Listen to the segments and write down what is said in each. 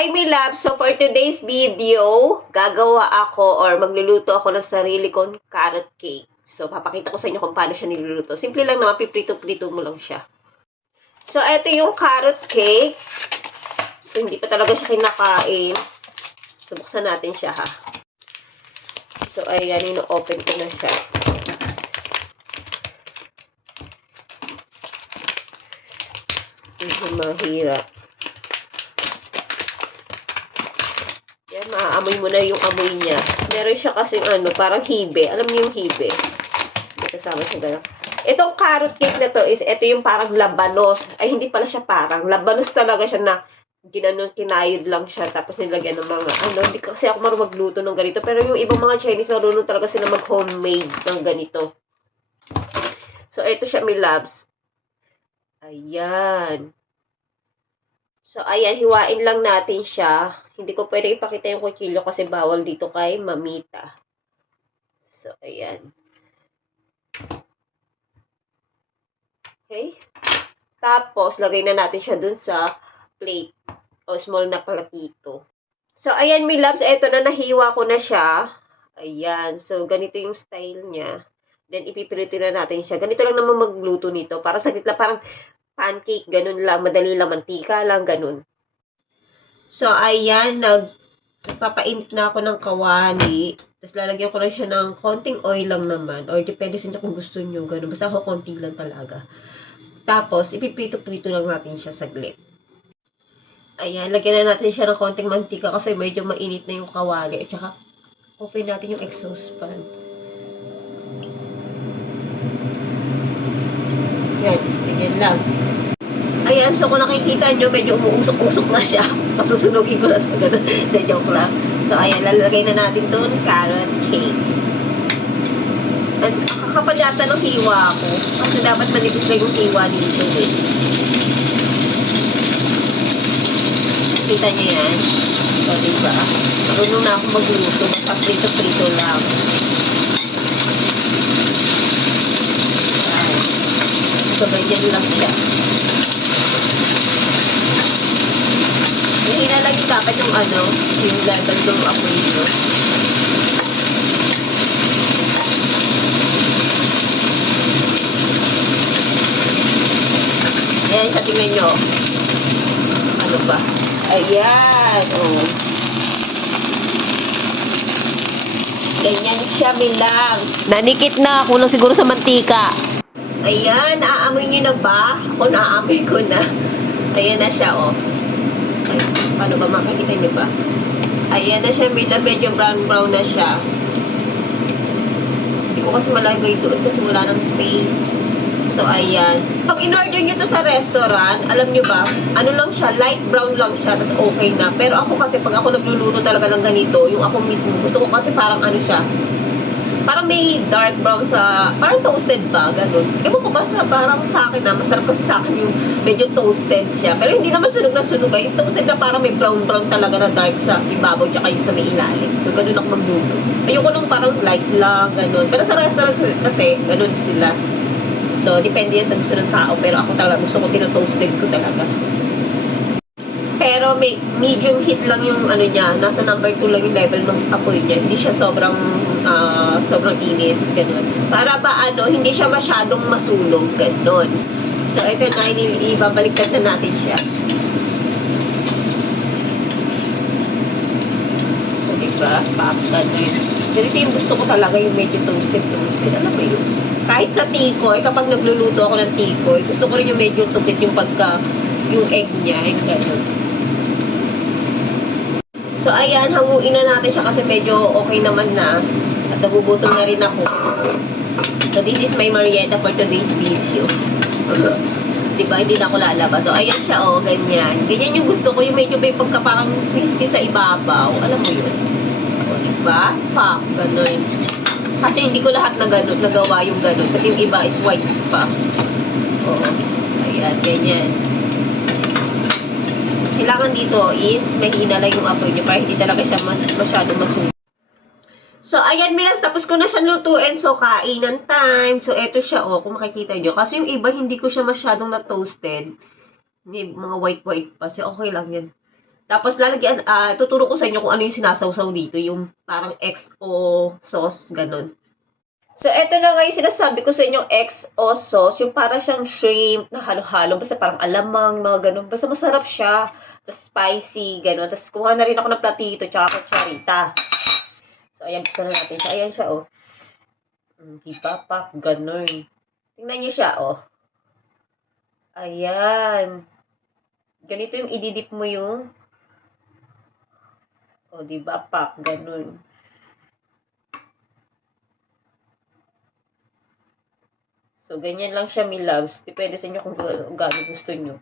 Hi, my love! So, for today's video, gagawa ako or magluluto ako ng sarili kong carrot cake. So, papakita ko sa inyo kung paano siya niluluto. Simple lang naman, piprito-prito mo lang siya. So, ito yung carrot cake. So, hindi pa talaga siya kinakain. So, buksan natin siya, ha. So, ayan, ino-open ko na siya. Medyo mahirap. Yan, maaamoy mo na yung amoy niya. Meron siya kasing parang hibe. Alam niyo yung hibe? May kasama siya gano'n. Itong carrot cake na to is, ito yung parang labanos. Ay, hindi pala siya parang. Labanos talaga siya na ginanon, kinayod lang siya. Tapos nilagyan ng mga, hindi kasi ako marunong magluto ng ganito. Pero yung ibang mga Chinese, marunong talaga sila mag-homemade ng ganito. So, ito siya, my loves. Ayan. So, ayan, hiwain lang natin siya. Hindi ko pwede ipakita yung kutsilyo kasi bawal dito kay mamita. So, ayan. Okay? Tapos, lagay na natin siya dun sa plate o small na platito. So, ayan, my loves, eto na, nahiwa ko na siya. Ayan. So, ganito yung style niya. Then, ipipirito na natin siya. Ganito lang naman magluto nito. Para saglit lang, parang pancake, ganun lang. Madali lang, mantika lang, ganun. So, ayan, nagpapainit na ako ng kawali. Tapos, lalagyan ko na siya ng konting oil lang naman. Or, depende sa inyo kung gusto nyo, ganun. Basta ako, konti lang talaga. Tapos, ipiprito-prito lang natin siya saglit. Ayan, lagyan na natin siya ng konting mantika kasi medyo mainit na yung kawali. At saka, open natin yung exhaust fan. Yan, ganyan lang. Ayan, so kung nakikita nyo, medyo umuusok-usok na siya. Pasusunugin ko na ito. Ganun. Joke lang. So, ayan, lalagay na natin doon carrot cake. At kakapal yata ng hiwa ko. Kasi dapat manipis lang yung hiwa nito. Kita nyo yan? So, diba? Marunong na ako magluto. Basta prito-prito lang. Ayan. So, ganyan lang siya. Hihina lang yung dapat yung yung level ng apoy nyo. Ayan, sa tingnan nyo. Ano ba? Ayan, oh. Ganyan siya, milang. Nanikit na ako lang siguro sa mantika. Ayan, naaamoy nyo na ba? Ako naaamoy ko na. Ayan na siya, oh. Ay, paano ba makikita nyo ba? Ayan na siya, milang. Medyo brown-brown na siya. Hindi ko kasi malagay doon kasi wala ng space. So, ayan. Pag in-order nyo to sa restaurant, alam nyo ba, lang siya, light brown lang siya, tapos okay na. Pero ako kasi, pag ako nagluluto talaga ng ganito, yung ako mismo, gusto ko kasi parang siya, parang may dark brown sa, parang toasted ba, ganun. Ewan ko ba parang sa akin masarap kasi sa akin yung medyo toasted siya. Pero hindi naman sunog na sunog. Yung toasted na parang may brown-brown talaga na dark sa ibabaw, tsaka yung sa may ilalim. So, ganun ako magluto. Ayoko nung parang light lang, ganun. Pero sa restaurant kasi, ganun sila. So, depende yan sa gusto ng tao. Pero ako talaga, gusto ko tino-toasted ko talaga. Pero may medium heat lang yung niya. Nasa number 2 lang yung level ng apoy niya. Hindi siya sobrang init. Ganun. Para ba hindi siya masyadong masunog. Ganun. So, ito na, ibabaliktad na natin siya. So, diba? Paaksan na yun. Ganito yung gusto ko talaga yung medyo toasted. Alam mo yun? Kahit sa tikoy, kapag nagluluto ako ng tikoy, gusto ko rin yung medyo toasted yung yung egg niya. Yung ganun. So, ayan, hanguin na natin siya kasi medyo okay naman na. At nagugutom na rin ako. So, this is my merienda for today's video. Diba? Hindi na ako lalabas. So, ayan siya, oh, ganyan. Ganyan yung gusto ko, yung medyo may pagka parang crispy sa ibabaw. Alam mo yun? O, diba? Pak, ganun. Kasi hindi ko lahat nagawa yung ganun. Kasi yung iba is white pa. Oo. Ayan, ganyan. Kailangan dito is mahina lang yung apoy nyo para hindi talaga siya masyado masunog. So, ayan, milas, tapos ko na siya lutuin. So, kainan time. So, eto siya, oh, kung makikita nyo. Kasi yung iba, hindi ko siya masyadong na-toasted. Mga white-white pa. So, okay lang yan. Tapos lalagyan, tuturo ko sa inyo kung ano yung sinasawsaw dito, yung parang XO sauce, ganun. So, eto na nga yung sinasabi ko sa inyong XO sauce, yung parang siyang shrimp na halo-halo, basta parang alamang, mga ganun. Basta masarap siya, tapos spicy, ganun. Tapos kuha na rin ako ng platito, tsaka kutsarita. So, ayan, basta na natin siya. Ayan siya, oh. Diba, pak, ganun. Tingnan niyo siya, oh. Ayan. Ganito yung ididip mo yung, oh, diba, pak, ganun. So, ganyan lang siya, my loves. Depende sa inyo kung gaano gusto nyo.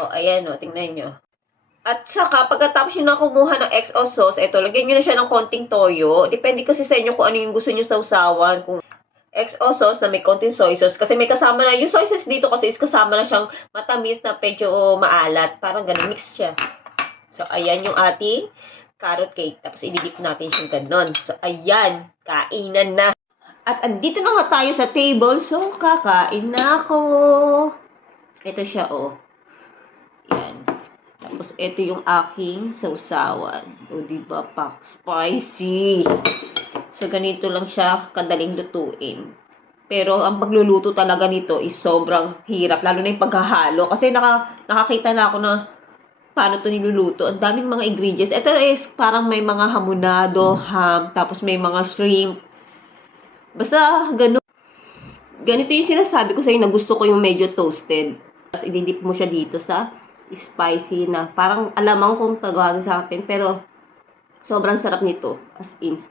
O, ayan o, tingnan nyo. At saka, pagkatapos nyo na kumuha ng XO sauce, ito, lagyan nyo na siya ng konting toyo. Depende kasi sa inyo kung ano yung gusto nyo sausawan. Kung XO sauce na may konting soy sauce. Kasi may kasama na, yung soy sauce dito kasi is kasama na siyang matamis na medyo maalat. Parang ganun, mix siya. So, ayan yung ating carrot cake. Tapos, ididip natin siyang ganun. So, ayan, kainan na. At andito na nga tayo sa table. So, kakain na ako. Ito siya, oh. Yan. Tapos, ito yung aking sausawan. O, diba, pak, spicy. So, ganito lang siya kadaling lutuin. Pero, ang pagluluto talaga nito is sobrang hirap. Lalo na yung paghahalo. Kasi, nakakita na ako na paano ito niluluto. Ang daming mga ingredients. Ito is parang may mga hamonado, ham, tapos may mga shrimp. Basta, ganito yung sinasabi ko sa'yo na gusto ko yung medyo toasted. Tapos, ididip mo siya dito sa spicy na parang alamang kung tawagin sa atin. Pero, sobrang sarap nito. As in.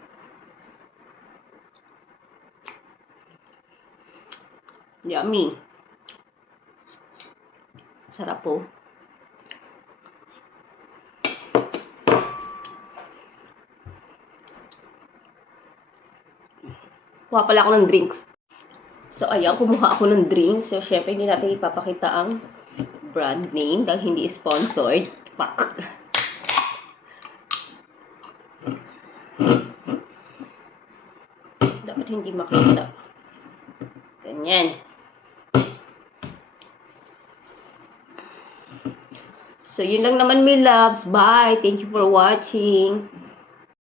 Yummy. Sarap po. Kuha pala ako ng drinks. So, ayan, kumuha ako ng drinks. So, syempre, hindi natin ipapakita ang brand name dahil hindi sponsored. Fuck. Dapat hindi makita. Ganyan. So, yun lang naman, my loves. Bye. Thank you for watching.